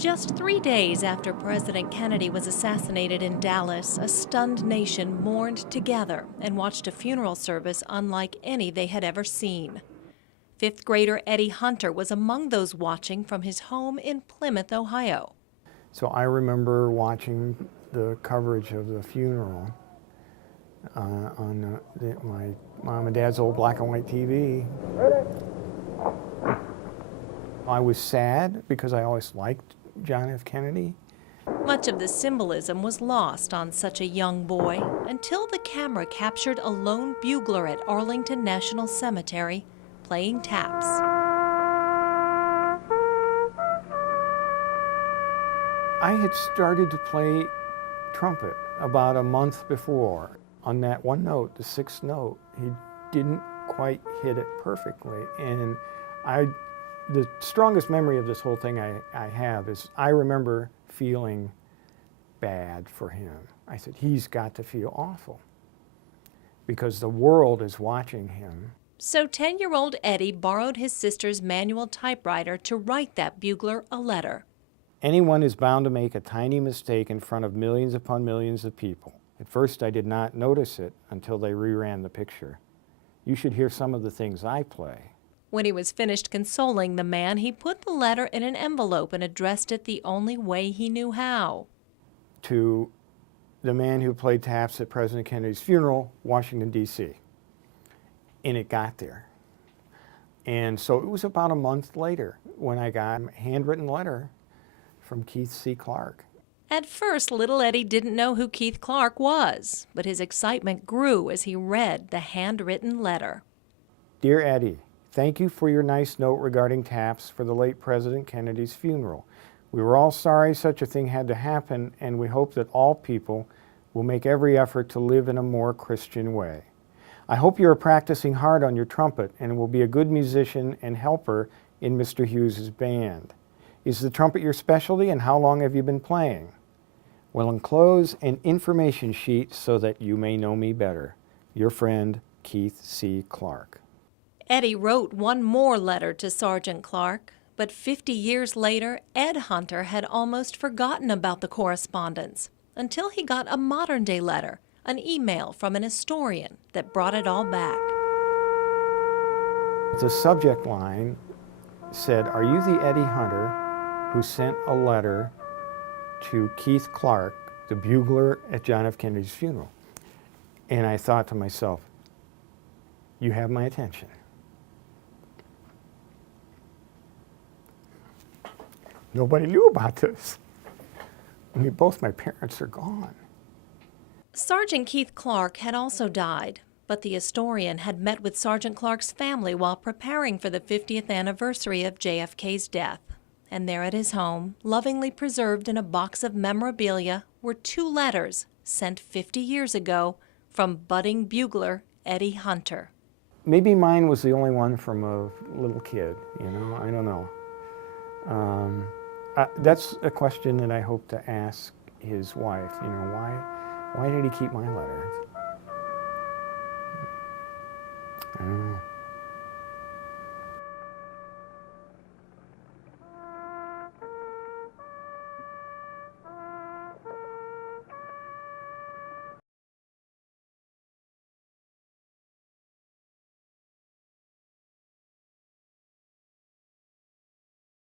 Just 3 days after President Kennedy was assassinated in Dallas, a stunned nation mourned together and watched a funeral service unlike any they had ever seen. Fifth grader Eddie Hunter was among those watching from his home in Plymouth, Ohio. So I remember watching the coverage of the funeral on my mom and dad's old black and white TV. I was sad because I always liked John F. Kennedy. Much of the symbolism was lost on such a young boy until the camera captured a lone bugler at Arlington National Cemetery playing taps. I had started to play trumpet about a month before. On that one note, the sixth note, he didn't quite hit it perfectly. And the strongest memory of this whole thing I have is I remember feeling bad for him. I said, he's got to feel awful because the world is watching him. So 10-year-old Eddie borrowed his sister's manual typewriter to write that bugler a letter. Anyone is bound to make a tiny mistake in front of millions upon millions of people. At first I did not notice it until they reran the picture. You should hear some of the things I play. When he was finished consoling the man, he put the letter in an envelope and addressed it the only way he knew how. To the man who played taps at President Kennedy's funeral, Washington, D.C. And it got there. And so it was about a month later when I got a handwritten letter from Keith C. Clark. At first, little Eddie didn't know who Keith Clark was, but his excitement grew as he read the handwritten letter. Dear Eddie, thank you for your nice note regarding taps for the late President Kennedy's funeral. We were all sorry such a thing had to happen, and we hope that all people will make every effort to live in a more Christian way. I hope you are practicing hard on your trumpet and will be a good musician and helper in Mr. Hughes's band. Is the trumpet your specialty, and how long have you been playing? Will enclose an information sheet so that you may know me better. Your friend, Keith C. Clark. Eddie wrote one more letter to Sergeant Clark, but 50 years later, Ed Hunter had almost forgotten about the correspondence until he got a modern-day letter, an email from an historian that brought it all back. The subject line said, "Are you the Eddie Hunter who sent a letter to Keith Clark, the bugler at John F. Kennedy's funeral?" And I thought to myself, you have my attention. Nobody knew about this. I mean, both my parents are gone. Sergeant Keith Clark had also died, but the historian had met with Sergeant Clark's family while preparing for the 50th anniversary of JFK's death. And there at his home, lovingly preserved in a box of memorabilia, were 2 letters sent 50 years ago from budding bugler Eddie Hunter. Maybe mine was the only one from a little kid, you know, I don't know. That's a question that I hope to ask his wife, you know, why did he keep my letter? I don't know.